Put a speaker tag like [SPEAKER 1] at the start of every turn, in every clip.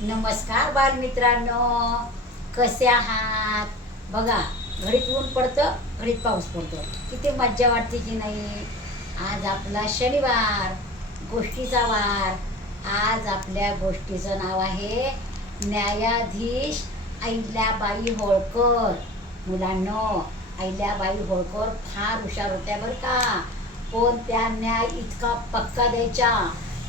[SPEAKER 1] नमस्कार बालमित्रांनो. कसे आहात? बघा घडीत ऊन पडतं घडीत पाऊस पडतो. किती मज्जा वाटते की नाही? आज आपला शनिवार गोष्टीचा वार. आज आपल्या गोष्टीचं नाव आहे न्यायाधीश अहिल्याबाई होळकर. मुलांनो अहिल्याबाई होळकर फार हुशार होत्या बरं का. कोण त्या न्याय इतका पक्का द्यायच्या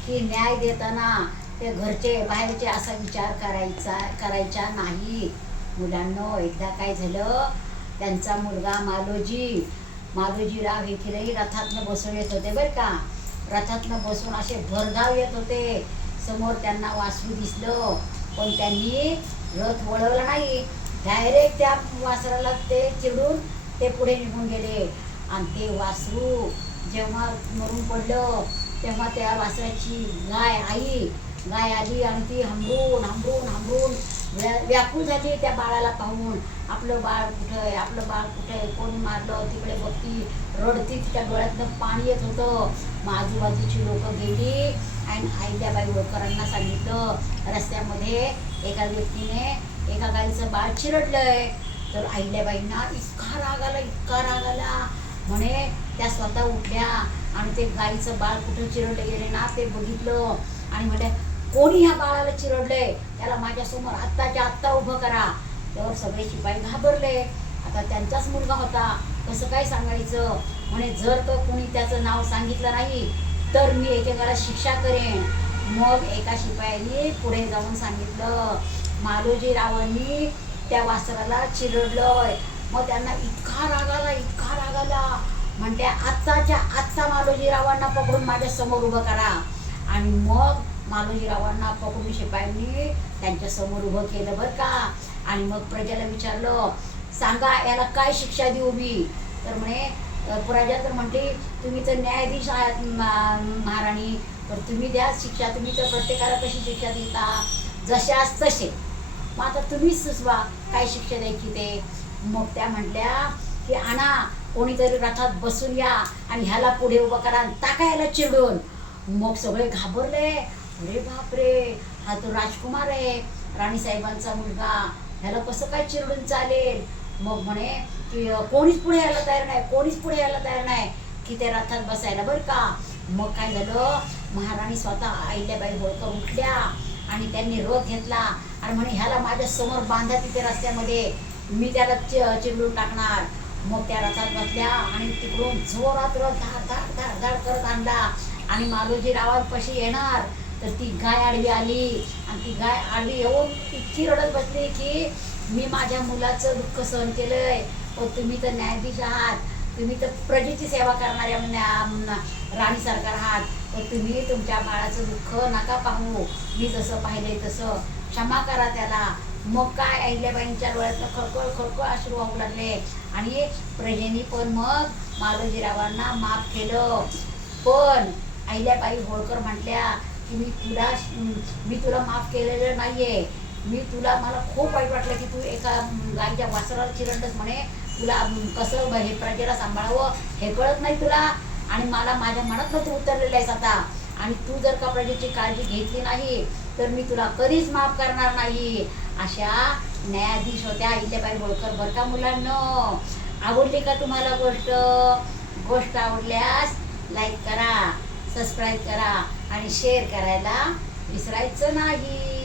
[SPEAKER 1] की न्याय देताना ते घरचे बाहेरचे असा विचार करायचा करायचा नाही. मुलांनो एकदा काय झालं? त्यांचा मुलगा मालोजी मालोजीराव हे किरही रथातनं बसून येत होते बरं का. रथातनं बसून असे भरधाव येत होते. समोर त्यांना वासरू दिसलं पण त्यांनी रथ वळवला नाही. डायरेक्ट त्या वासराला ते चिडून ते पुढे निघून गेले. आणि ते वासरू जेव्हा मरून पडलं तेव्हा त्या वासराची गाय आई गाय आली आणि ती हमरून हमरून. हंबरून व्याकुळ झाली त्या बाळाला पाहून. आपलं बाळ कुठं आहे? आपलं बाळ कुठं आहे? कोणी मारलं? तिकडे बघती. रडती तिच्या डोळ्यातनं पाणी येत होतं. मग आजूबाजूची लोक गेली. आणि आईत्याबाई होळकरांना सांगितलं रस्त्यामध्ये एका व्यक्तीने एका गाईचं बाळ चिरडलंय. तर अहिल्याबाईंना इतका राग आला इतका राग आला. म्हणे त्या स्वतः उठल्या आणि ते गाईचं बाळ कुठं चिरडले गेले ना ते बघितलं. आणि म्हणे कोणी ह्या बाळाला चिरडलंय? त्याला माझ्यासमोर आत्ताच्या आत्ता उभं करा. त्यावर सगळे शिपाई घाबरले. आता त्यांचाच मुलगा होता. कसं काय सांगायचं? म्हणे जर तो कोणी त्याचं नाव सांगितलं नाही तर मी एकेकाला शिक्षा करेन. मग एका शिपायाने पुढे जाऊन सांगितलं मालोजी रावांनी त्या वासराला चिरडलंय. मग त्यांना इतका राग आला इतका राग आला. म्हणते आत्ताच्या आत्ता मालोजीरावांना पकडून माझ्यासमोर उभं करा. आणि मग मालोजीरावांना पकडून शिपायांनी त्यांच्यासमोर उभं केलं बरं का. आणि मग प्रजेला विचारलं सांगा याला काय शिक्षा देऊ मी? तर म्हणे प्रजा तर म्हणते तुम्ही तर न्यायाधीश आहात महाराणी. तर तुम्ही द्या शिक्षा तुम्ही तर प्रत्येकाला कशी शिक्षा देता? जशा तसे. मग आता तुम्हीच सुचवा काय शिक्षा द्यायची ते. मग त्या म्हटल्या की आणा कोणीतरी रथात बसून या आणि ह्याला पुढे उभं करा टाका याला चिडून मग सगळे घाबरले. अरे बापरे हा तो राजकुमार आहे राणी साहेबांचा मुलगा. ह्याला कसं काय चिरडून चालेल? मग म्हणे की कोणीच पुढे यायला तयार नाही कोणीच पुढे यायला तयार नाही की त्या रथात बसायला बरं का? मग काय झालं? महाराणी स्वतः आईल्याबाई होळकर उठल्या आणि त्यांनी रथ घेतला. आणि म्हणे ह्याला माझ्यासमोर बांधा तिथे रस्त्यामध्ये. मी त्याला चि- चिरडून टाकणार. मग त्या रथात बसल्या आणि तिकडून जोरात रथ धाड धाड धाड धाड करत आणला. आणि मालोजी रावांपाशी येणार. तर ती गाय आडवी आली आणि ती गाय आडवी येऊन इतकी रडत बसली की मी माझ्या मुलाचं दुःख सहन केलंय. तुम्ही तर न्यायाधीश आहात. तुम्ही तर प्रजेची सेवा करणाऱ्या न्या- राणी सरकार आहात. तर तुम्ही तुमच्या बाळाचं दुःख नका पाहू. मी जसं पाहिलंय तसं. क्षमा करा त्याला. मग काय? अहिल्याबाईंच्या डोळ्यातनं खळखळ खळखळ अश्रू वाहू लागले. आणि प्रजेनी पण मग मालोजीरावांना माफ केलं. पण अहिल्याबाई होळकर म्हटल्या की मी तुला मी तुला माफ केलेलं नाहीये. मी तुला मला खूप वाईट वाटलं की तू एका गाईच्या वासराला चिरंडस म्हणे. तुला कसं हे प्रजेला सांभाळावं हे कळत नाही तुला. आणि मला माझ्या मनातलं तू उतरलेलं आहेस आता. आणि तू जर का प्रजेची काळजी घेतली नाही तर मी तुला कधीच माफ करणार नाही. अशा न्यायाधीश होत्या अहिल्याबाई होळकर. बरं का मुलांनो? आवडली का तुम्हाला गोष्ट? गोष्ट आवडल्यास लाईक करा. सबस्क्राईब करा आणि शेअर करायला विसरायचं नाही.